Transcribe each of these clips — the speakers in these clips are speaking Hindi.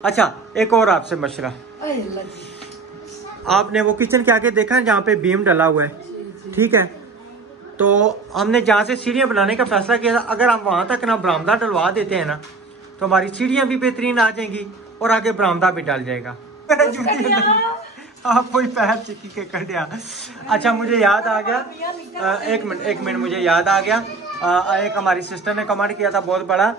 अच्छा, एक और आपसे मशवरा, आपने वो किचन के आगे देखा है जहाँ पे बीम डला हुआ है, ठीक है, तो हमने जहाँ से सीढ़ियाँ बनाने का फैसला किया था, अगर हम वहाँ तक ना बरामदा डलवा देते हैं ना तो हमारी सीढ़ियाँ भी बेहतरीन आ जाएंगी और आगे बरामदा भी डल जाएगा। आप कोई पैर चिक्की के कर दिया। अच्छा, मुझे याद आ गया, एक मिनट मुझे याद आ गया, एक हमारी सिस्टर ने कमेंट किया था बहुत बड़ा,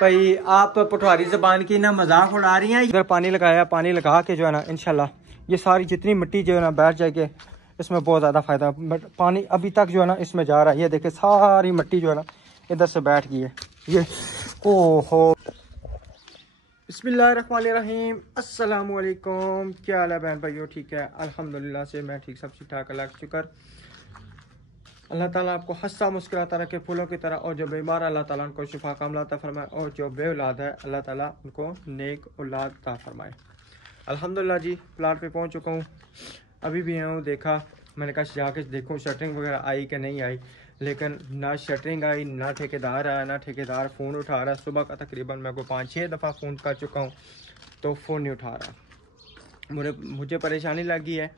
भाई आप पटवारी ज़बान की ना मजाक उड़ा रही हैं। इधर पानी लगाया, पानी लगा के जो है ना इंशाल्लाह ये सारी जितनी मिट्टी जो है ना बैठ जाएगी, इसमें बहुत ज़्यादा फ़ायदा। बट पानी अभी तक जो है ना इसमें जा रहा है, ये देखे सारी मिट्टी जो है ना इधर से बैठ गई है ये। ओहो, बिस्मिल्लाहिर्रहमानिर्रहीम, अस्सलाम वालेकुम। क्या हाल है बहन भाइयों, ठीक है? अल्हम्दुलिल्लाह से मैं ठीक, सब ठीक ठाक, अल्लाह का शुक्र। अल्लाह ताला आपको हंसता मुस्कुराता रखे फूलों की तरह, और जो बीमार अल्लाह ताला उनको शिफा कामला अता फरमाए, और जो बे औलाद है अल्लाह ताला उनको नेक औलाद अता फरमाए। अल्हम्दुलिल्लाह जी, प्लाट पे पहुंच चुका हूँ। अभी भी हूँ, देखा, मैंने कहा जाके देखूँ शटरिंग वगैरह आई कि नहीं आई, लेकिन ना शटरिंग आई, ना ठेकेदार आया, ना ठेकेदार फ़ोन उठा रहा। सुबह का तकरीबन मैं को 5-6 दफ़ा फ़ोन कर चुका हूँ तो फ़ोन नहीं उठा रहा। मुझे परेशानी लगी है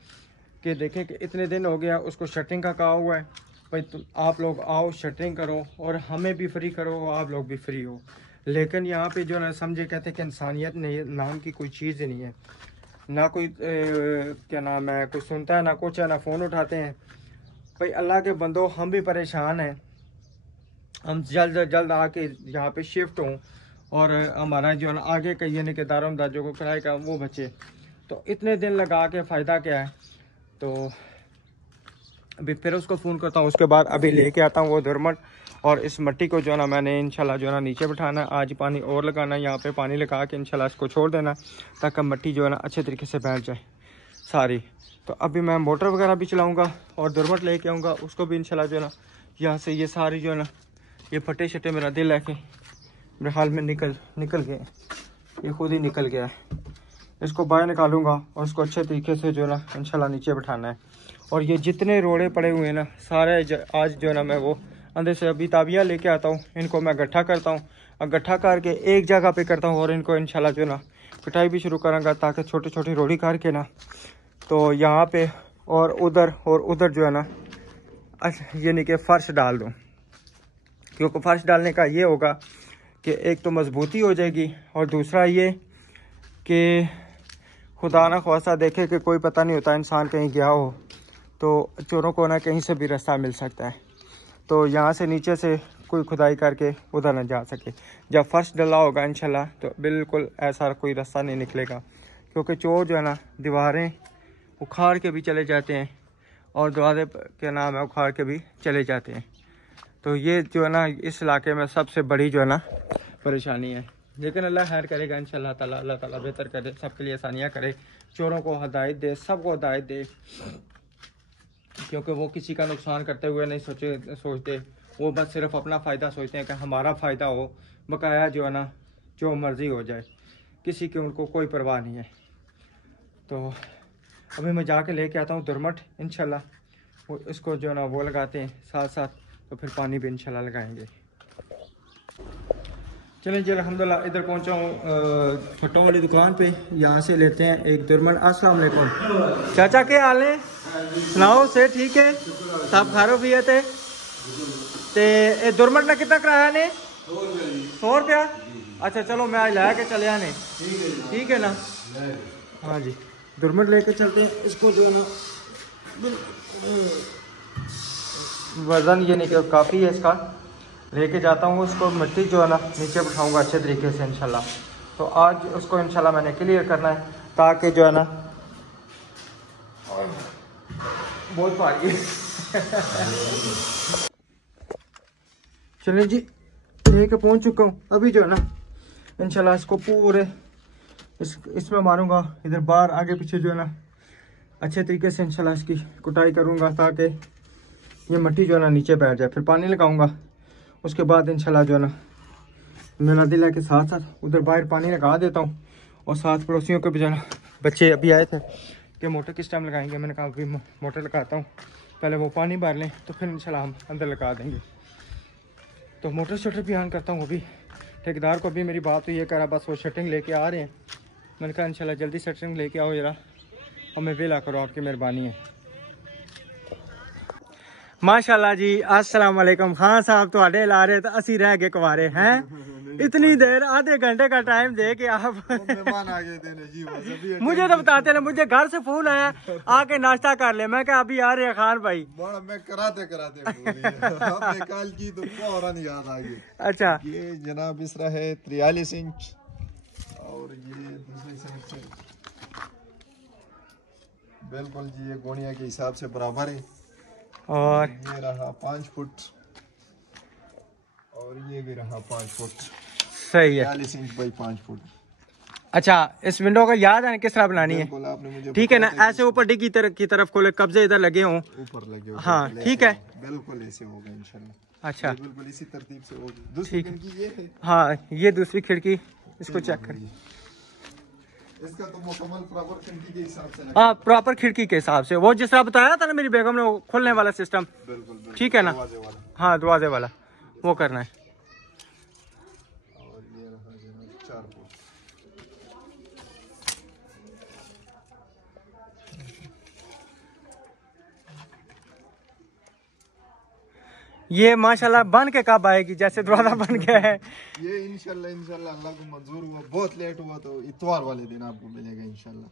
कि देखें कि इतने दिन हो गया उसको शटरिंग का कहा हुआ है, भाई तुम आप लोग आओ शटरिंग करो और हमें भी फ्री करो, आप लोग भी फ्री हो। लेकिन यहाँ पे जो ना समझे, कहते कि इंसानियत नहीं नाम की कोई चीज़ नहीं है, ना कोई क्या नाम है, कोई सुनता है ना कुछ है, ना फ़ोन उठाते हैं। भाई अल्लाह के बंदो, हम भी परेशान हैं, हम जल्द से जल्द आके यहाँ पे शिफ्ट हों और हमारा जो है ना आगे का ये कि दारों दाजों को किराए का वो बचे। तो इतने दिन लगा के फ़ायदा क्या है? तो अभी फिर उसको फ़ोन करता हूँ, उसके बाद अभी लेके आता हूँ वो दुरमट, और इस मिट्टी को जो है ना मैंने इंशाल्लाह जो है ना नीचे बिठाना। आज पानी और लगाना है, यहाँ पे पानी लगा के इंशाल्लाह इसको छोड़ देना ताकि मिट्टी जो है ना अच्छे तरीके से बैठ जाए सारी। तो अभी मैं मोटर वगैरह भी चलाऊँगा और दुरमट लेके आऊँगा, उसको भी इंशाल्लाह जो है ना यहाँ से ये सारी जो है ना ये फटे शटे, मेरा दिल है कि मेरे हाल में निकल गए, ये खुद ही निकल गया है। इसको बाहर निकालूंगा और उसको अच्छे तरीके से जो है ना इंशाल्लाह नीचे बिठाना है। और ये जितने रोड़े पड़े हुए हैं ना सारे आज जो है ना मैं वो अंदर से अभी ताबिया लेके आता हूँ, इनको मैं गट्ठा करता हूँ और गट्ठा करके एक जगह पे करता हूँ, और इनको इंशाल्लाह जो है ना कटाई भी शुरू करूँगा ताकि छोटी छोटी रोड़ी करके ना तो यहाँ पे और उधर जो है ना यानी कि फ़र्श डाल दूँ। क्योंकि फ़र्श डालने का ये होगा कि एक तो मजबूती हो जाएगी, और दूसरा ये कि खुदा ना ख्वास्ता देखे कि कोई पता नहीं होता, इंसान कहीं गया हो तो चोरों को ना कहीं से भी रास्ता मिल सकता है, तो यहाँ से नीचे से कोई खुदाई करके उधर ना जा सके। जब फर्श डला होगा इंशाल्लाह तो बिल्कुल ऐसा कोई रास्ता नहीं निकलेगा, क्योंकि चोर जो है ना दीवारें उखाड़ के भी चले जाते हैं और दरवाजे के नाम है उखाड़ के भी चले जाते हैं। तो ये जो है ना इस इलाके में सबसे बड़ी जो है ना परेशानी है, लेकिन अल्लाह खैर करेगा इंशाल्लाह ताला। अल्लाह ताला बेहतर करे, सबके लिए आसानियाँ करे, चोरों को हदायत दे, सबको हदायत दे, क्योंकि वो किसी का नुकसान करते हुए नहीं सोचते, वो बस सिर्फ अपना फ़ायदा सोचते हैं कि हमारा फ़ायदा हो, बकाया जो है ना जो मर्ज़ी हो जाए, किसी की उनको कोई परवाह नहीं है। तो अभी मैं जाके लेके आता हूँ दुरमट, इंशाल्लाह वो इसको जो है ना वो लगाते हैं साथ साथ, तो फिर पानी भी इंशाल्लाह लगाएंगे। चलें जी, अल्हम्दुलिल्लाह इधर पहुंचा हूँ फट्टों वाली दुकान पे, यहाँ से लेते हैं एक दुरमट। अस्सलाम वालेकुम चाचा, के हाल है? सुनाओ से ठीक है, सब खारो पिए ते दुरमट ने कितना कराया ने? 100 रुपया। अच्छा चलो मैं आज लाया के चले आने, ठीक है ना? हाँ जी, दुरमट लेके चलते हैं। इसको जो है ना वज़न ये नहीं काफ़ी है इसका, लेके जाता हूँ उसको, मिट्टी जो है ना नीचे बिठाऊंगा अच्छे तरीके से इंशाल्लाह। तो आज उसको इंशाल्लाह मैंने क्लियर करना है ताकि जो है ना बहुत भारी है। चलिए जी, लेके पहुँच चुका हूँ। अभी जो है ना इंशाल्लाह इसको पूरे इसमें मारूंगा, इधर बाहर आगे पीछे जो है ना अच्छे तरीके से इंशाल्लाह इसकी कुटाई करूँगा ताकि ये मिट्टी जो है ना नीचे बैठ जाए। फिर पानी लगाऊंगा, उसके बाद इंशाल्लाह जो है ना मेरा दिल है कि साथ साथ उधर बाहर पानी लगा देता हूँ, और साथ पड़ोसियों को भी जो है ना, बच्चे अभी आए थे कि मोटर किस टाइम लगाएंगे, मैंने कहा अभी मोटर लगाता हूँ, पहले वो पानी भर लें तो फिर इंशाल्लाह हम अंदर लगा देंगे। तो मोटर शटर भी ऑन करता हूँ। अभी ठेकेदार को भी मेरी बात हुई है, कह रहा बस वो शटरिंग लेके आ रहे हैं, मैंने कहा इंशाल्लाह जल्दी सेटिंग लेके आओ जरा, हमें वेला करो, आपकी मेहरबानी है। माशाल्लाह जी, अस्सलाम वालेकुम। खान साहब तो आडे ला रहे तो असी रह गए कुंवारे हैं। इतनी देर आधे घंटे का टाइम दे के आप मेहमान आ गए थे जी, बस मुझे तो बताते ना, मुझे घर से फोन आया आके नाश्ता कर ले, मैं क्या अभी आ रहे हैं खान भाई। बड़ा मैं कराते आपने कॉल की तो फौरन याद आ गई। अच्छा, ये जनाब इसरा है 43 इंच और ये दूसरी साइड से बिल्कुल जी ये गोनिया के हिसाब से बराबर है। और ये रहा 5 फुट और ये भी रहा 5 फुट। सही है, 43 इंच बाई 5 फुट। अच्छा, इस विंडो का याद है किस तरह बनानी है? आपने मुझे ठीक है ना, ऐसे ऊपर डिग्गी की तरफ खोले, कब्जे इधर लगे हों, ऊपर लगे हो। हाँ ठीक है, बिल्कुल ऐसे होगा इंशाल्लाह। अच्छा बिल्कुल इसी तरतीब से होगी। दूसरी खिड़की ये है। हाँ, ये दूसरी खिड़की, इसको चेक कर। इसका तो मुकम्मल प्रॉपर खिड़की के हिसाब से, हाँ प्रॉपर खिड़की के हिसाब से, वो जिस तरह बताया था ना मेरी बेगम ने, वो खोलने वाला सिस्टम। बिल्कुल ठीक है ना, हाँ दरवाजे वाला वो करना है। और ये रहा 4 फुट। ये माशाल्लाह बन के कब आएगी? जैसे दरवाजा बन गया है ये इंशाल्लाह अल्लाह को मंजूर हुआ, बहुत लेट हुआ तो इतवार वाले दिन आपको मिलेगा इंशाल्लाह।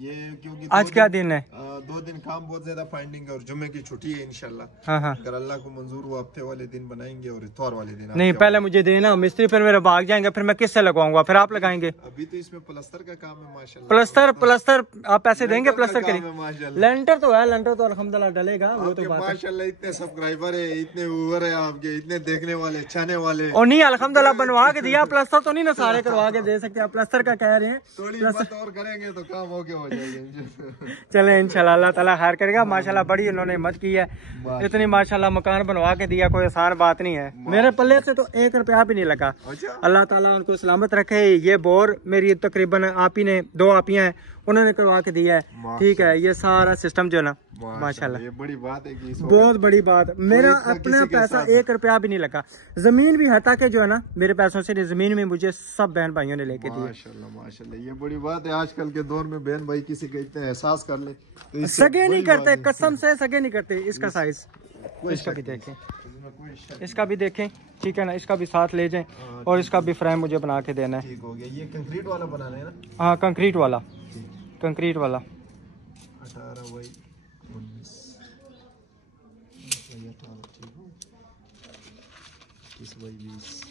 ये क्योंकि आज क्या दिन है? 2 दिन काम बहुत ज्यादा फाइंडिंग और जुम्मे की छुट्टी है इंशाल्लाह। हाँ हाँ, अगर अल्लाह को मंजूर हुआ हफ्ते वाले दिन बनाएंगे और इतवार वाले दिन। नहीं पहले मुझे देना, मिस्त्री फिर मेरे भाग जाएंगे, फिर मैं किससे लगवाऊंगा? फिर आप लगाएंगे? अभी तो इसमें प्लस्तर का काम है माशाल्लाह। प्लस्तर आप पैसे देंगे? प्लस्तर करेंगे, माशाल्लाह। लेंटर तो है, लेंटर तो अल्हम्दुलिल्लाह डलेगा, वो तो बात है। माशाल्लाह इतने सब्सक्राइबर है, इतने व्यूअर है आपके, इतने देखने वाले, चाहने वाले। और नहीं अल्हम्दुलिल्लाह बनवा के दिया, प्लस्तर तो नहीं ना सारे करवा के दे सकते, आप प्लस्तर का कह रहे हैं। थोड़ी बात और करेंगे तो काम हो जाएगा। चले इंशाल्लाह अल्लाह ताला खैर करेगा। माशाल्लाह बड़ी इन्होंने हिम्मत की है, इतनी माशाल्लाह मकान बनवा के दिया, कोई आसान बात नहीं है। मेरे पल्ले से तो 1 रुपया भी नहीं लगा। अल्लाह ताला उनको सलामत रखे। ये बोर मेरी तकरीबन आप ही ने 2 आपियां हैं, उन्होंने करवा के दिया है। ठीक है, ये सारा सिस्टम जो है ना माशाल्लाह ये बड़ी बात है कि बहुत बड़ी बात। मेरा अपना पैसा 1 रुपया भी नहीं लगा, जमीन भी हटा के जो है ना मेरे पैसों से जमीन में मुझे सब बहन भाइयों ने लेके दी। माशाल्लाह माशाल्लाह, ये बड़ी बात है। आजकल के दौर में बहन भाई किसी का इतना एहसास कर ले तो सगे नहीं करते, कसम से सगे नहीं करते। इसका साइज इसका भी देखें, इसका भी देखें, ठीक है ना, इसका भी साथ ले जाएं और इसका भी फ्रेम मुझे बना के देना है। ठीक हो गया। ये कंक्रीट वाला बनाना है ना? हाँ कंक्रीट वाला, कंक्रीट वाला। 18 बाई 19 21 बाई 20।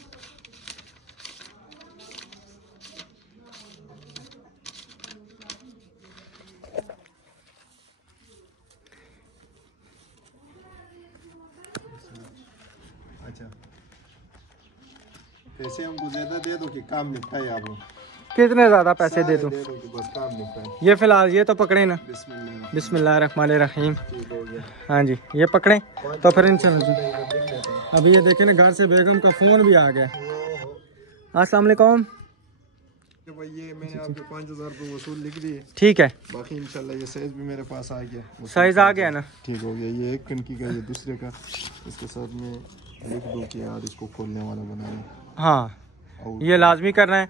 अच्छा, पैसे हमको ज्यादा दे दो कि काम निपटाए आप? कितने ज्यादा पैसे दे दूं? बस काम निपटाए। ये फिलहाल ये तो पकड़े ना, बिस्मिल्लाह। बिस्मिल्लाहिर्रहमानिर्रहीम। ठीक हो गया। हाँ जी, ये पकड़े तो फिर अभी ये देखे ना, घर से बेगम का फोन भी आ गया। अस्सलाम वालेकुम। भाई ये मैंने आपके 5000 रुपये वसूल लिख दिए। ठीक है, बाकी इंशाल्लाह ये साइज भी मेरे पास आ गया। साइज आ गया ना? ठीक हो गया। ये 1 कनकी का, ये दूसरे का, इसके साथ में लिख दो कि यार इसको खोलने वाला बनाना। हाँ ये लाजमी करना है।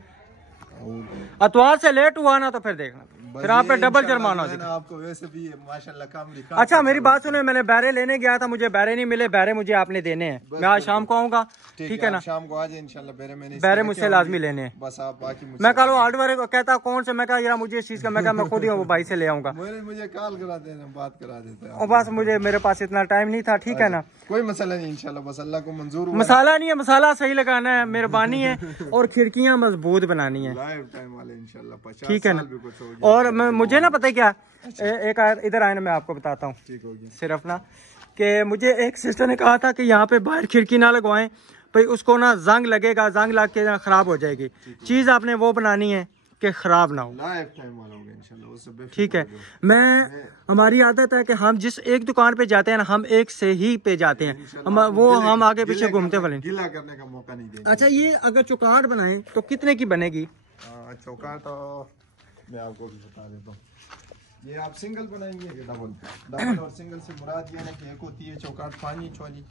अतवार से लेट हुआ ना तो फिर देखना, फिर आप पे डबल जुर्माना हो जाएगा। आपको वैसे भी माशाल्लाह काम लिखा। अच्छा मेरी बात सुने, मैंने बैरे लेने गया था, मुझे बैरे नहीं मिले, बैरे मुझे आपने देने हैं। मैं आज शाम को आऊंगा, ठीक है ना? शाम को आ जाए इंशाल्लाह। बैरे मुझसे लाजमी लेने हैं। बस आप बाकी मैं कल हार्डवेयर को कहता कौन से, मैं कहा यार मुझे इस चीज का, मैं कहा मैं खुद ही वो भाई से ले आऊंगा। मुझे कॉल करा देना, बात करा देते हैं। और बस मुझे मेरे पास इतना टाइम नहीं था, ठीक है ना? कोई मसला नहीं इंशाल्लाह, बस अल्लाह को मंजूर हुआ। मसाला नहीं है, मसाला सही लगाना है, मेहरबानी है, और खिड़कियां मजबूत बनानी है, लाइफ टाइम वाले इंशाल्लाह। 50 ठीक है ना? साल भी कुछ हो गया। और मुझे ना पता है क्या, एक इधर आए ना, मैं आपको बताता हूँ। ठीक हो गया। सिर्फ ना कि मुझे एक सिस्टर ने कहा था कि यहाँ पे बाहर खिड़की ना लगवाएं भाई, उसको ना जंग लगेगा, जंग लग के ना खराब हो जाएगी। चीज आपने वो बनानी है कि खराब ना हो, लाइफ टाइम वाला होगा इंशाल्लाह, उससे बेफिक्र ठीक है? हो हमारी आदत है कि हम जिस एक दुकान पे जाते हैं ना, हम एक से ही पे जाते हैं, हम आगे पीछे घूमते वाले। गिला करने का मौका नहीं देंगे। अच्छा, ये अगर चौकाट बनाएं तो कितने की बनेगी? चौकाट तो मैं आपको भी बता देता हूँ। ये आप सिंगल बनाएंगे कि डबल? डबल और सिंगल से मुराद ये है कि एक होती है चौकाट 5 इंच वाली,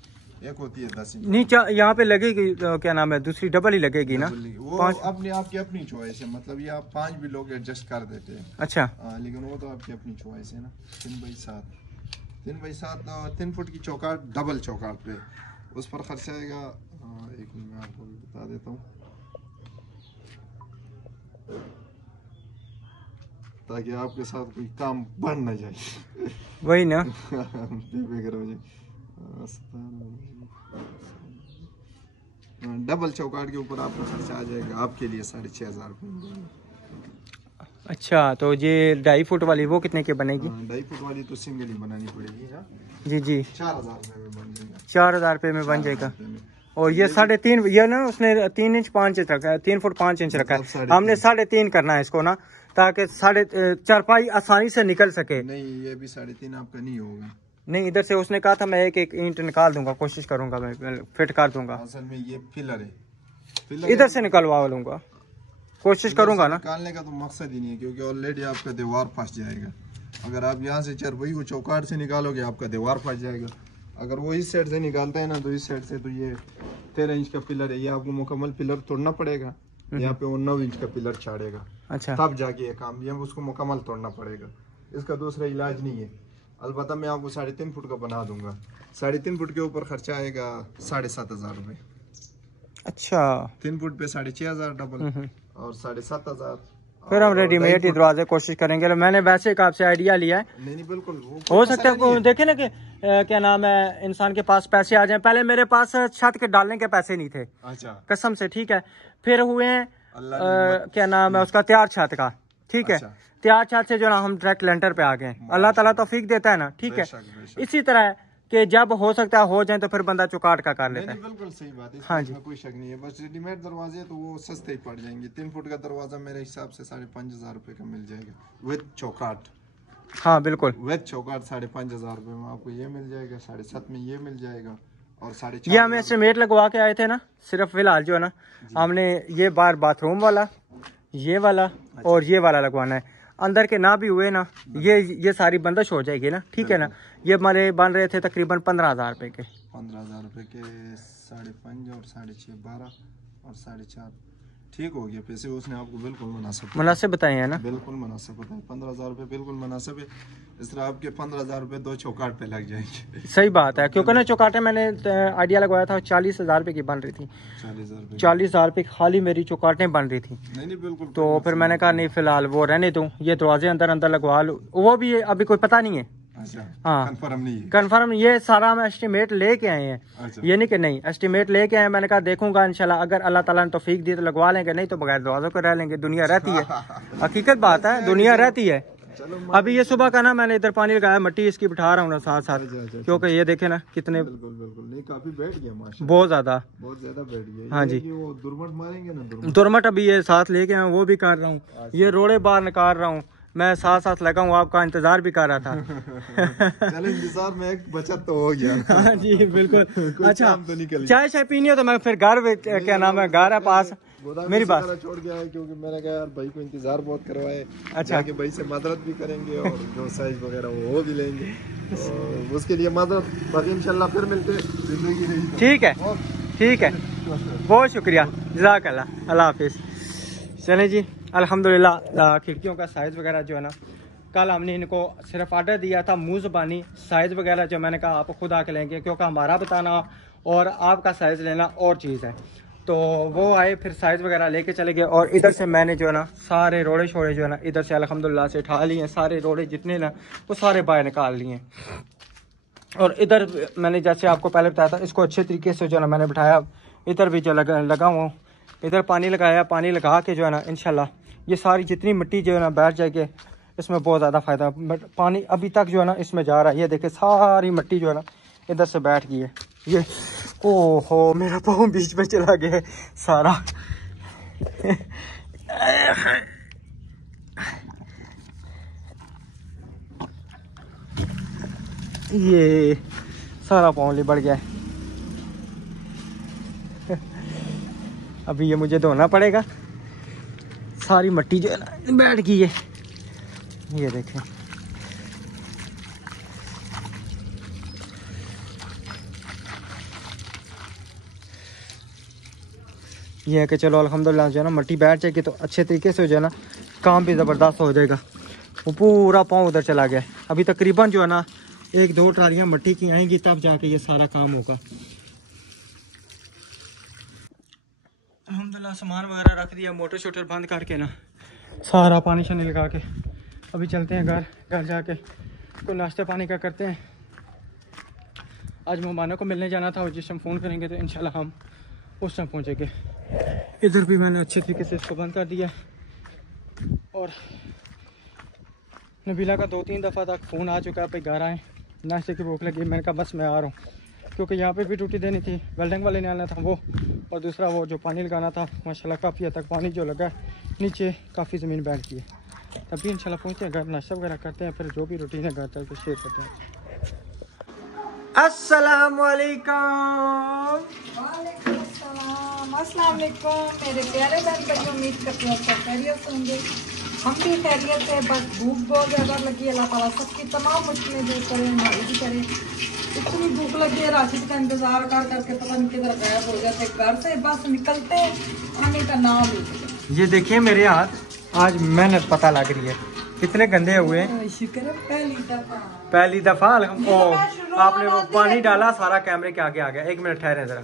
एक होती है 10 इंच। नीचे यहाँ पे लगेगी तो क्या नाम है, दूसरी डबल ही लगेगी ना? वो अपनी आपकी अपनी चॉइस है, मतलब ये आप 5 भी लोग एडजस्ट कर देते हैं। अच्छा लेकिन वो तो आपकी अपनी चॉइस है ना। 3x7 3 फुट की चौकाट, डबल चौकाट पे उस पर खर्चा आएगा। एक मिनट मैं आपको बता देता हूँ ताकि आपके साथ कोई काम बन ना जाए। वही ना। बेफिक्र हो जाए। डबल चौकाट के ऊपर आपका खर्चा आ जाएगा आपके लिए 6,500 रुपये। अच्छा तो ये 2.5 फुट वाली वो कितने की बनेगी? 2.5 फुट वाली तो सिंगल ही बनानी पड़ेगी ना। जी जी 4,000 रुपये में बन जाएगा। 4,000 रुपये में बन जाएगा। और ये 3.5 ये ना उसने 3 इंच 5 इंच रखा है, 3 फुट 5 इंच रखा है, हमने 3.5 करना है इसको ना, ताकि 4.5 आसानी से निकल सके। नहीं ये भी 3.5 आपका नहीं होगा। नहीं इधर से उसने कहा था मैं एक ईंट निकाल दूंगा, कोशिश करूंगा मैं फिट कर दूंगा। असल में ये पिलर है, इधर से निकलवा लूंगा, कोशिश करूंगा ना। निकालने का तो मकसद ही नहीं है क्योंकि ऑलरेडी आपका दीवार फंस जाएगा। अगर आप यहाँ से चरपाई को चौकाट से निकालोगे आपका दीवार फंस जाएगा। अगर वो इस साइड से निकालता है ना तो इस साइड से तो ये 13 इंच का पिलर है, ये आपको मुकम्मल पिलर तोड़ना पड़ेगा। यहाँ पे वो 9 इंच का पिलर चाड़ेगा। अच्छा तब जाके ये काम, ये उसको मुकम्मल तोड़ना पड़ेगा। इसका दूसरा इलाज नहीं है। अलबत्ता मैं आपको 3.5 फुट का बना दूंगा। 3.5 फुट के ऊपर खर्चा आएगा 7,500 रुपये। अच्छा 3 फुट पे 6,500 डबल और 7,500। फिर हम रेडीमेड ही दरवाजे कोशिश करेंगे। मैंने वैसे एक आपसे आइडिया लिया है। नहीं बिल्कुल हो सकता है देखे ना कि क्या नाम है, इंसान के पास पैसे आ जाएं। पहले मेरे पास छत के डालने के पैसे नहीं थे। अच्छा कसम से, ठीक है। फिर हुए क्या नाम है उसका, तैयार छत का, ठीक है। तैयार छत से जो ना हम डायरेक्ट लेंटर पे आ गए। अल्लाह ताला तौफीक देता है ना, ठीक है। इसी तरह कि जब हो सकता है हो जाए तो फिर बंदा चुकाट का कर लेता है। बिल्कुल सही बात है, हाँ जी कोई शक नहीं है। बस रेडीमेड दरवाजे तो वो सस्ते ही पड़ जाएंगे। 3 फुट का दरवाजा मेरे हिसाब से 5,500 रुपये का मिल जाएगा विद चौकाट। हाँ बिल्कुल विद चौकाट 5,500 रुपये में आपको ये मिल जाएगा। 7.5 में ये मिल जाएगा और 4.5 ये हम एस्टिमेट लगवा के आए थे ना। सिर्फ फिलहाल जो है ना हमने ये बाहर बाथरूम वाला, ये वाला और ये वाला लगवाना है। अंदर के ना भी हुए ना, ये सारी बंदिश हो जाएगी ना, ठीक है ना। ये हमारे बन रहे थे तकरीबन 15,000 रुपए के। 15,000 रुपए के 5.5 और 6.5 12 और 4.5 ठीक हो गया। पैसे उसने आपको बिल्कुल मुनासिब बताए हैं ना। बिल्कुल मुनासिब बताए। 15,000 रुपये बिल्कुल मुनासिब है। इस तरह आपके 15,000 रुपये 2 चौकाट पे लग जाएंगे। सही बात है, क्योंकि ना चौकाटें मैंने आइडिया लगवाया था 40,000 रुपये की बन रही थी। 40,000 रुपये खाली मेरी चौकाटें बन रही थी। नहीं बिल्कुल। तो फिर मैंने कहा नहीं फिलहाल वो रहने दूं, ये दरवाजे अंदर लगवा लूं। वो भी अभी कोई पता नहीं है। अच्छा, हाँ कंफर्म ये सारा हम एस्टिमेट लेके आए हैं। अच्छा। ये नहीं कि नहीं, एस्टिमेट लेके आए। मैंने कहा देखूंगा इंशाल्लाह, अगर अल्लाह ताला ने तौफीक दी तो लगवा लेंगे, नहीं तो बगैर दरवाजों को रह लेंगे। दुनिया रहती है, हकीकत बात है, दुनिया रहती है। अभी ये सुबह का ना मैंने इधर पानी लगाया, मट्टी इसकी बिठा रहा हूँ ना साथ साथ, क्योंकि ये देखे ना कितने बिल्कुल नहीं काफी बैठ गया माशाल्लाह, बहुत ज्यादा बैठ गया। हाँ जी वो दुरमट मारेंगे ना, दुरमट अभी ये साथ लेके आए, वो भी कर रहा हूँ। ये रोड़े बाहर निकाल रहा हूँ, मैं साथ साथ लगा हूँ, आपका इंतजार भी कर रहा था। चलो इंतजार में एक बचत तो हो गया। हाँ जी बिल्कुल। अच्छा तो चाय शाय पीनी हो तो मैं फिर घर क्या नाम है, घर है पास मेरी बात छोड़ गया है, क्योंकि मैंने कहा यार भाई को इंतजार बहुत करवाए। अच्छा कि भाई से मदद भी करेंगे और जो साइज वगैरह वो भी लेंगे, तो उसके लिए मदद। बाकी इंशाल्लाह फिर मिलते हैं। ठीक है ठीक है, बहुत शुक्रिया, जज़ाकल्लाह, अल्लाह हाफिज़। चलें जी अल्हम्दुलिल्लाह। खिड़कियों का साइज़ वगैरह जो है ना, कल हमने इनको सिर्फ आर्डर दिया था, मुँह ज़बानी साइज़ वगैरह जो मैंने कहा आप खुद आके लेंगे, क्योंकि हमारा बताना और आपका साइज़ लेना और चीज़ है। तो वो आए, फिर साइज़ वगैरह लेके चले गए। और इधर से मैंने जो है ना सारे रोड़े शोड़े जो है ना इधर से अल्हम्दुलिल्लाह से उठा लिए, सारे रोड़े जितने ना वो सारे बाहर निकाल लिए। और इधर मैंने जैसे आपको पहले बताया था, इसको अच्छे तरीके से जो है ना मैंने बिठाया। इधर भी जो लगा हुआ, इधर पानी लगाया, पानी लगा के जो है ना इंशाल्लाह ये सारी जितनी मिट्टी जो है ना बैठ जाएगी, इसमें बहुत ज़्यादा फ़ायदा। पानी अभी तक जो है ना इसमें जा रहा है, ये देखिए सारी मिट्टी जो है ना इधर से बैठ गई है। ये ओहो मेरा पाँव बीच में चला गया सारा। ये सारा पाँव लिबड़ गया है। अभी ये मुझे धोना पड़ेगा, सारी मिट्टी जो है ना बैठ गई है। ये देखें ये है कि चलो अल्हम्दुलिल्लाह जो है ना मट्टी बैठ जाएगी तो अच्छे तरीके से जो है ना काम भी ज़बरदस्त हो जाएगा। वो पूरा पाँव उधर चला गया। अभी तकरीबन जो है ना 1-2 ट्रालियाँ मट्टी की आएंगी तब जाके ये सारा काम होगा। अल्हम्दुलिल्लाह सामान वगैरह रख दिया, मोटर शोटर बंद करके ना सारा पानी शानी लगा के अभी चलते हैं घर जाके कोई नाश्ते पानी का करते हैं। आज मेहमानों को मिलने जाना था और जिस टाइम फ़ोन करेंगे तो इंशाल्लाह हम उस टाइम पहुँचेंगे। इधर भी मैंने अच्छे तरीके से इसको बंद कर दिया और नबीला का 2-3 दफ़ा तक फ़ोन आ चुका है भाई घर आए, नाश्ते की भूख लगी। मैंने कहा बस मैं आ रहा हूँ, क्योंकि यहाँ पे भी ड्यूटी देनी थी, वेल्डिंग वाले ने आना था वो, और दूसरा वो जो पानी लगाना था। माशाल्लाह काफ़ी हद तक पानी जो लगा नीचे काफ़ी ज़मीन बैठ गई है। तभी इंशाल्लाह पहुँचते हैं घर, नाश्ता वगैरह करते हैं, फिर जो भी रूटीन है घर चल के शेयर करते हैं। अस्सलामुअलैकुम। अस्सलाम वालेकुम मेरे प्यारे बहन भाइयों, उम्मीद करती हूँ सब खैरियत से होंगे। हम भी खैरियत है, बस भूख बहुत ज़्यादा लगी है। अल्लाह ताला सबकी तमाम मुश्किलें दूर करें, हमारी भी करें। इतनी भूख लगी है, राशिद का इंतज़ार कर करके पता नहीं किधर गायब हो जाते घर से, बस निकलते आने का नाम लेते। ये देखिए मेरे हाथ आज मेहनत पता लग रही है, कितने गंदे हुए हैं। शुक्र है पहली दफ़ा आपने वो पानी डाला सारा कैमरे के आगे आ गया। 1 मिनट ठहरे ज़रा,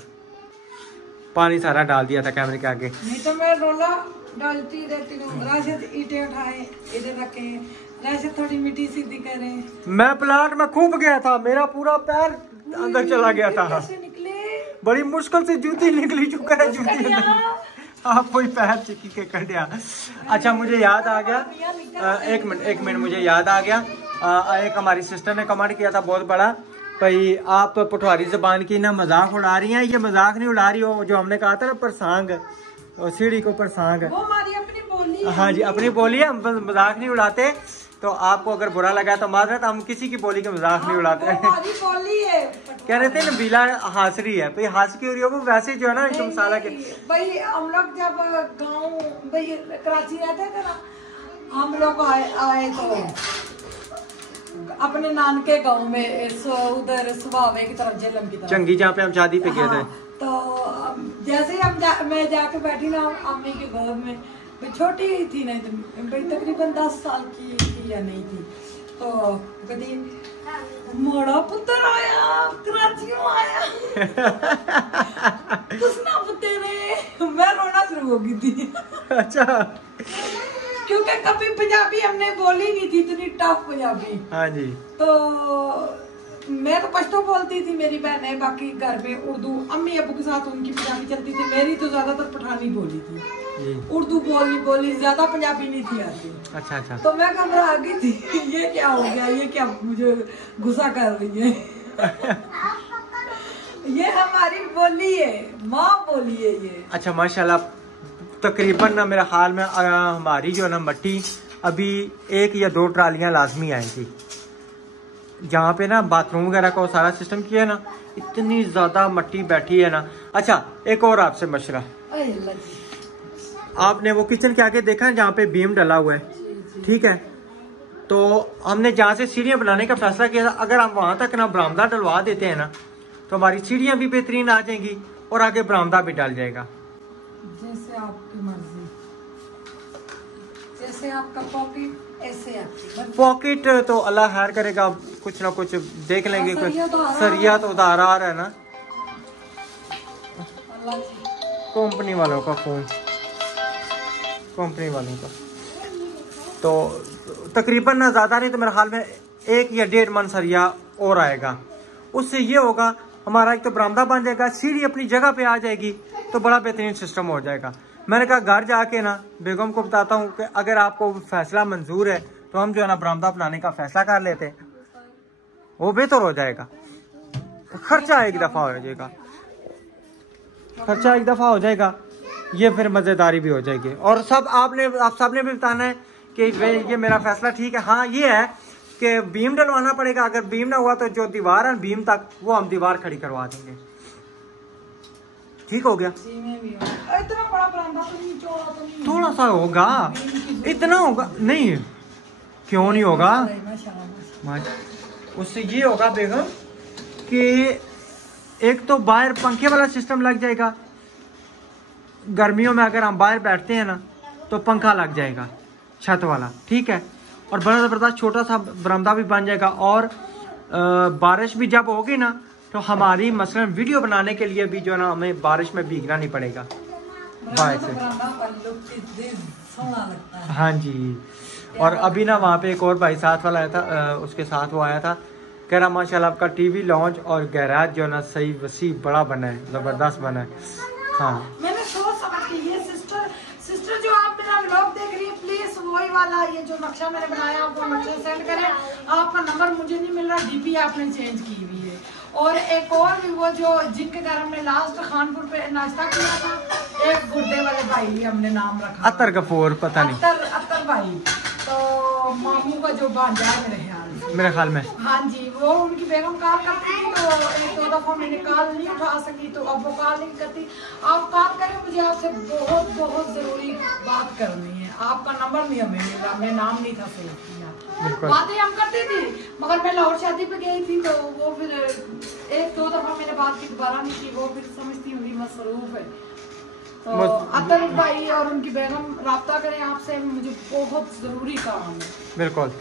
पानी सारा डाल दिया था कैमरे के आगे। नहीं तो मैं रोला डालती रहती हूँ। राशिद ईंटें उठाए इधर रखे, राशिद थोड़ी मिट्टी सीधी करे। मैं प्लाट में खूब गया था, मेरा पूरा पैर अंदर चला गया था। निकले बड़ी मुश्किल से जूती निकली, चुका है जूती आप कोई पैर चिकी के कर दिया। अच्छा मुझे याद आ गया, एक मिनट मुझे याद आ गया। एक हमारी सिस्टर ने कमेंट किया था बहुत बड़ा, भाई आप तो पटवारी ज़बान की ना मजाक उड़ा रही हैं। ये मजाक नहीं उड़ा रही हो, जो हमने कहा था ना परसांग, सीढ़ी को परसांग, वो हमारी अपनी बोली है। हाँ जी अपनी बोली है, हम मजाक नहीं उड़ाते। तो आपको अगर बुरा लगा तो माजरत, हम किसी की बोली का मजाक नहीं उड़ाते। हमारी बोली है। कह रहे थे नबीला हंस रही है, भाई हंस की हो रही हो वो वैसे जो है ना एकदम साला के। भाई हम लोग जब गाँव भाई कराची रहते थे ना, हम लोग आए तो अपने नानके गांव में उधर सुभावे की तरफ जेलम की तरफ चंगी, जहाँ पे हम शादी पे गए थे। तो जैसे हम मैं जाके बैठी ना अम्मी के गोद में, छोटी थी ना भाई तकरीबन 10 साल की थी या नहीं थी, तो कभी मोड़ा पुत्र आया कराची आया उसना पुत्र ने, मैं रोना शुरू हो गई थी। अच्छा क्योंकि कभी पंजाबी हमने बोली नहीं थी, इतनी टफ पंजाबी। हाँ जी। तो मैं तो पश्तो बोलती थी, मेरी बहन है, बाकी घर में उर्दू, अम्मी अबू के साथ उनकी पंजाबी चलती थी, मेरी तो ज्यादातर पठानी बोली थी, उर्दू बोली ज्यादा पंजाबी नहीं थी आती। अच्छा अच्छा। तो मैं घबरा गई थी, ये क्या हो गया, ये क्या मुझे गुस्सा कर रही है। ये हमारी बोली है, माँ बोली है ये। अच्छा माशाल्लाह, तकरीबन ना मेरे ख्याल में हमारी जो है ना मट्टी अभी 1 या 2 ट्रालियाँ लाजमी आएंगी। जहाँ पे ना बाथरूम वगैरह का सारा सिस्टम किया है ना, इतनी ज़्यादा मट्टी बैठी है ना। अच्छा एक और आपसे मशवरा, आपने वो किचन के आगे देखा जहाँ पे बीम डला हुआ है, ठीक है, तो हमने जहाँ से सीढ़ियाँ बनाने का फैसला किया था, अगर हम वहाँ तक ना बरामदा डलवा देते हैं ना तो हमारी सीढ़ियाँ भी बेहतरीन आ जाएंगी और आगे बरामदा भी डल जाएगा। जैसे आपकी मर्जी, जैसे आपका पॉकेट ऐसे आपकी मर्जी। पॉकेट तो अल्लाह खैर करेगा, कुछ ना कुछ देख लेंगे। सरिया तो उधार आ रहा है ना। कंपनी वालों का फोन, कंपनी वालों का तो तकरीबन ना ज़्यादा नहीं तो मेरे ख्याल में 1 या 1.5 मन सरिया और आएगा। उससे ये होगा हमारा एक तो बरामदा बन जाएगा, सीढ़ी अपनी जगह पे आ जाएगी, तो बड़ा बेहतरीन सिस्टम हो जाएगा। मैंने कहा घर जाके ना बेगम को बताता हूँ कि अगर आपको फैसला मंजूर है तो हम जो है ना बरामदा बनाने का फैसला कर लेते हैं, वो बेहतर हो जाएगा। खर्चा एक दफ़ा हो जाएगा, खर्चा एक दफ़ा हो जाएगा, ये फिर मज़ेदारी भी हो जाएगी। और आप सबने भी बताना है कि ये मेरा फैसला ठीक है। हाँ ये है कि बीम डलवाना पड़ेगा, अगर बीम ना हुआ तो जो दीवार है बीम तक वो हम दीवार खड़ी करवा देंगे। ठीक हो गया। इतना बड़ा बरामदा तो नहीं, चौड़ा तो नहीं, थोड़ा सा होगा, इतना होगा नहीं, क्यों नहीं होगा। उससे ये होगा बेगम कि एक तो बाहर पंखे वाला सिस्टम लग जाएगा, गर्मियों में अगर हम बाहर बैठते हैं ना तो पंखा लग जाएगा छत वाला, ठीक है। और बड़ा ज़बरदस्त छोटा सा बरामदा भी बन जाएगा। और बारिश भी जब होगी ना तो हमारी मसलन वीडियो बनाने के लिए भी जो है ना हमें बारिश में भीगना नहीं पड़ेगा बाहर से। हाँ जी। और अभी ना वहाँ पे एक और भाई साथ वाला आया था, उसके साथ वो आया था, कह रहा माशाल्लाह आपका टीवी लॉन्च और गैराज जो है ना सही वसी बड़ा बना है, ज़बरदस्त बना है। हाँ मैंने सोच समझ के ये सिस्टर जो आप मेरा व्लॉग देख रही है, प्लीज वही वाला ये जो नक्शा मैंने बनाया आप वो नक्शा सेंड करें। आपका नंबर मुझे नहीं मिल रहा, डीपी आपने चेंज की हुई है। और एक और भी वो जो जिनके घर हमने लास्ट खानपुर पे नाश्ता किया था, एक गुड्डे वाले भाई हमने नाम रखा, अतर गफूर, पता नहीं अतर भाई, तो मामू का जो भांजा है मेरे ख्याल में। हाँ जी, वो उनकी बेगम कॉल करती थी तो एक दो दफा मैंने कॉल नहीं उठा सकी, तो अब वो कॉल नहीं करती। आप कॉल करें, मुझे आपसे बहुत बहुत जरूरी बात करनी है। आपका नंबर नहीं हमें मिल रहा, मैं नाम नहीं था सेव किया। बातें हम करती थी मगर मैं लाहौर शादी पे गई थी तो वो फिर एक दो दफा मैंने बात की, दोबारा नहीं की। वो फिर समझती होंगी मसरूफ है। तो अतर भाई और उनकी बेगम राब्ता करें आपसे, मुझे बहुत जरूरी काम है। बिल्कुल,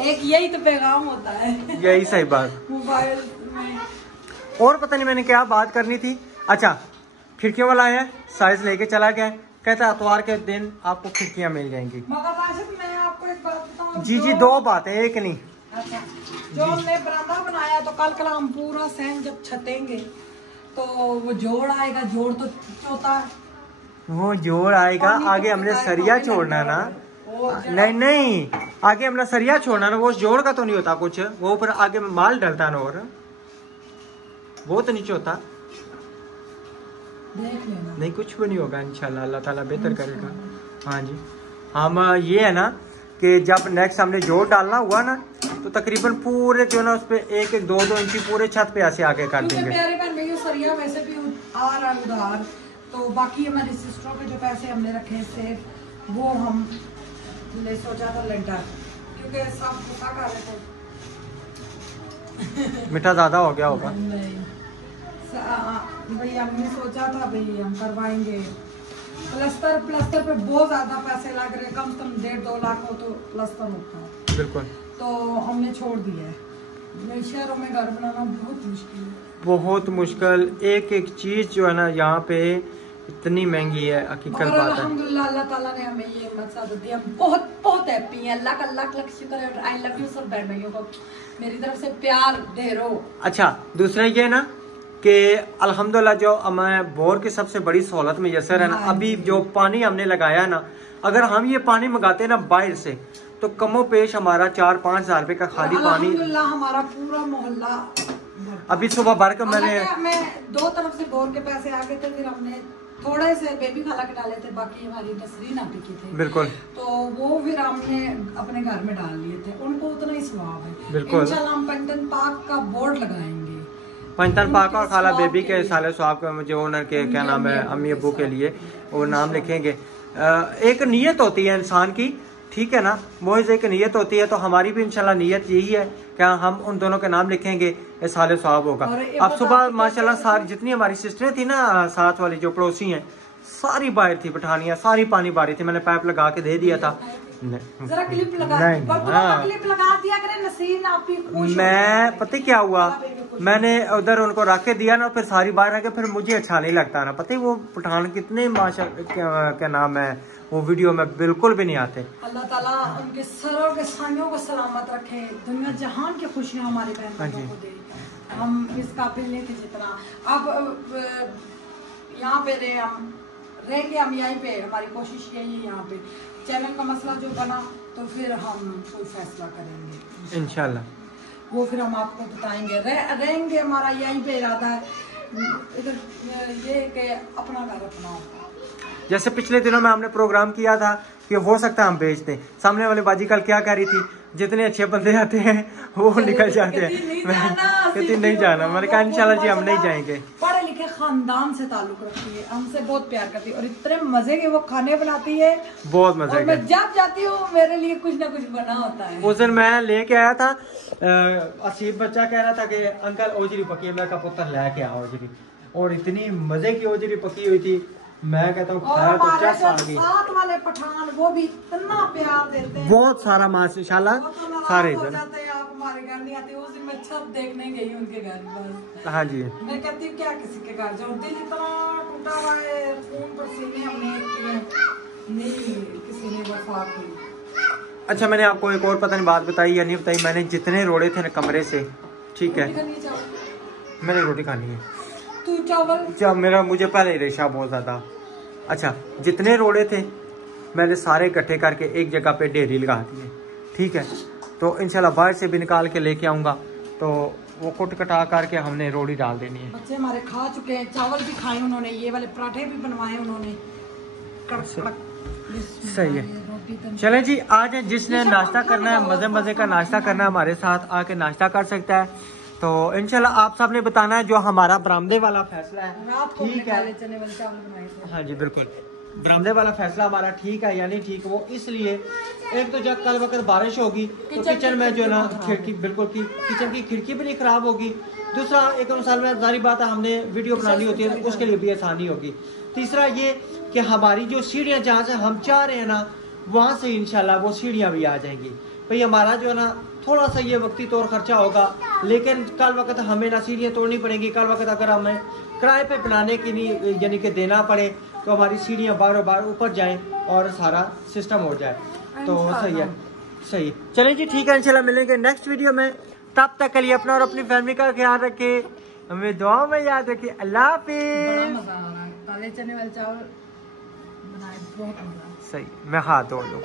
एक यही तो पैगाम होता है, यही सही बात मोबाइल में। और पता नहीं मैंने क्या बात करनी थी। अच्छा, खिड़कियों वाला है, साइज लेके चला गया, कहता इतवार के दिन आपको खिड़कियां मिल जाएंगी। मगर राशिद मैं आपको एक बात बताऊं, जी जी, दो बातें, एक नहीं। अच्छा, जो हमने बरामदा बनाया तो कल हम पूरा सहन जब छतेंगे तो वो जोड़ आएगा, जोड़ तो चौथा है, वो जोड़ आएगा, आगे हमने सरिया छोड़ना ना, नहीं आगे हमने सरिया छोड़ना ना, वो जोड़ का तो नहीं होता कुछ, वो ऊपर आगे में माल डलता ना, और वो तो नीचे होता। देख लेना, नहीं कुछ भी नहीं होगा इंशाल्लाह, अल्लाह ताला बेहतर करेगा। हाँ जी, हम ये है ना कि जब नेक्स्ट हमने जोड़ डालना हुआ ना तो तकरीबन पूरे जो ना उस पे एक एक दो इंची पूरे छत पे ऐसे आगे कर देंगे। प्यारे बहन भैया, सरिया वैसे भी आ रहा है उधार, तो बाकी हमारी सिस्टरों के जो पैसे हमने रखे सेफ, वो हम ने सोचा था लेंटर, क्योंकि सब गुस्सा कर रहे थे। मीठा ज्यादा हो गया होगा। नहीं भाई, हमने सोचा था भाई हम करवाएंगे प्लस्तर पे बहुत ज्यादा पैसे लग रहे, कम से कम 1.5-2 लाख हो तो प्लस्तर होता है। बिल्कुल, तो हमने छोड़ दिया है। शहरों में घर बनाना बहुत मुश्किल है, बहुत मुश्किल। एक एक चीज जो है ना यहाँ पे इतनी महंगी है, हकीकत बात है। अल्हम्दुलिल्लाह अल्लाह ताला ने हमें ये मकसद दिया, बहुत बहुत हैप्पी है। अल्लाह का लाख लाख शुक्र है। आई लव यू सब बहन भाइयों को मेरी तरफ से प्यार ढेरों। अच्छा, दूसरा ये ना कि अल्हम्दुलिल्लाह जो हमें बोर की सबसे बड़ी सहूलत मुयसर है ना, अभी जो पानी हमने लगाया ना, अगर हम ये पानी मंगाते ना बाहर से तो कमो पेश हमारा 4-5 हजार रुपए का खाली पानी, अल्हम्दुलिल्लाह हमारा पूरा मोहल्ला। अभी सुबह भर के मैं 2 तरफ से बोर के पैसे आ गए थे, फिर हमने थोड़े से बेबी खाला के डाले थे, बाकी हमारी नसरीन आंटी की थे। बिल्कुल, तो वो फिर हमने अपने घर में डाल लिए थे, उनको उतना ही स्वाब है। बिल्कुल, इंशाल्लाह हम पंचतन पाक का बोर्ड लगाएंगे, पंचतन पाक और खाला बेबी के साले स्वाब के मुझे ओनर के क्या नाम है, अम्मी अब्बू के लिए वो नाम लिखेंगे। एक नीयत होती है इंसान की, ठीक है ना, मोइज एक नीयत होती है, तो हमारी भी इंशाल्लाह नीयत यही है क्या हम उन दोनों के नाम लिखेंगे, ये साले स्वाब होगा। अब सुबह माशाल्लाह सारी जितनी हमारी सिस्टरें थी ना, साथ वाली जो पड़ोसी हैं, सारी बाहर थी पठानियां, सारी पानी बारी थी, मैंने पाइप लगा के दे दिया था। जरा क्लिप लगा, क्लिप लगा दिया करें नसीर, आप भी खुश। मैं पता क्या हुआ, मैंने उधर उनको रख के दिया ना, फिर सारी बाहर आ गए, फिर मुझे अच्छा नहीं लगता ना, पता है वो पठान कितने माशा क्या नाम है, वो वीडियो में बिल्कुल भी नहीं आते। अल्लाह ताला उनके सरों के साइयों को सलामत रखे, दुनिया जहान की खुशियां हमारे बहन भाइयों को दे। हम इस काबिल नहीं थे जितना अब यहाँ पे हम रहेंगे, हम यहीं पे, हमारी कोशिश यही है यहाँ पे। चैनल का मसला जो बना तो फिर हम कोई फैसला करेंगे इंशाल्लाह, वो फिर हम आपको बताएंगे। रहेंगे, हमारा यहीं पे इरादा है, इधर ये कि अपना घर अपना होगा। जैसे पिछले दिनों में हमने प्रोग्राम किया था कि हो सकता है हम बेच दें, सामने वाले बाजी कल क्या कह रही थी, जितने अच्छे बंदे आते हैं वो निकल जाते हैं, कहती नहीं जाना। मैंने कहा इंशाल्लाह जी हम नहीं जाएंगे। पढ़े लिखे खानदान से ताल्लुक रखती है, हमसे बहुत प्यार करती है और इतने मजे के वो खाने बनाती है, बहुत मजे के। मैं जब जाती हूँ मेरे लिए कुछ ना कुछ बना होता है। उस दिन मैं लेके आया था, असीब बच्चा कह रहा था कि अंकल ओजरी पकी, मैं का पुत्र लेके आओ ओजरी, और इतनी मजे की ओजरी पकी हुई थी, मैं कहता हूँ और खाया तो हमारे चस आ जो गई। साथ वाले पठान वो भी इतना प्यार देते हैं, बहुत सारा माशाल्लाह वो तो नाराज सारे हो जन। जाते हैं आप हमारे घर नहीं आते। उस दिन मैं छत देखने गई उनके घर, बस हाँ जी, मैं कहती हूँ क्या किसी के घर जाऊँ, दिल इतना टूटा हुआ है, खून पसीने हमने किए, नहीं किसी ने वफा की। अच्छा मैंने आपको एक और पता नहीं बात बताई या नहीं बताई, मैंने जितने रोड़े थे ना कमरे से, ठीक है, रोटी खानी है, चावल? मैंने रोटी खानी है। तू चावल? जब मेरा मुझे पहले ही रेशा बहुत ज़्यादा। अच्छा जितने रोड़े थे मैंने सारे इकट्ठे करके एक जगह पे ढेरी लगा दिए, ठीक है। तो इंशाल्लाह बाहर से भी निकाल के लेके आऊँगा, तो वो कुट कटा करके हमने रोटी डाल देनी है। बच्चे हमारे खा चुके हैं, चावल भी खाए उन्होंने, ये वाले पराठे भी बनवाए उन्होंने, कड़क। सही है। चलें जी, आज जिसने नाश्ता करना है, मज़े मज़े का नाश्ता करना है, हमारे साथ आके नाश्ता कर सकता है। तो इंशाल्लाह आप सब ने बताना है जो हमारा बरामदे वाला फैसला है, रात को ठीक है। काले चने वाले चावल बनाए थे। हाँ जी बिल्कुल, बरामदे वाला फैसला हमारा ठीक है या नहीं ठीक, वो इसलिए एक तो जब कल वक्त बारिश होगी तो किचन में जो है ना खिड़की बिल्कुल की किचन की खिड़की भी नहीं खराब होगी। दूसरा एक साल में जारी बात है हमने वीडियो बनानी होती है तो उसके लिए भी आसानी होगी। तीसरा ये कि हमारी जो सीढ़ियाँ जहाँ से हम चाह रहे हैं ना वहाँ से इंशाल्लाह वो सीढ़ियाँ भी आ जाएंगी। भाई हमारा जो है ना थोड़ा सा ये वक्ती तौर खर्चा होगा, लेकिन कल वक्त हमें ना सीढ़ियाँ तोड़नी पड़ेंगी। कल वक्त अगर हमें किराए पे बनाने के लिए यानी कि देना पड़े तो हमारी सीढ़ियाँ बार बार ऊपर जाएं और सारा सिस्टम हो जाए, तो सही है। सही, चलें जी ठीक है, इंशाल्लाह मिलेंगे नेक्स्ट वीडियो में। तब तक के लिए अपना और अपनी फैमिली का ख्याल रखें, हमें दुआ में याद रखें। अल्लाह बड़ा हाफिज़। मजा आ रहा है, काले चने वाले चावल बनाए, बहुत मजा। सही, मैं हाथ धो लूँ।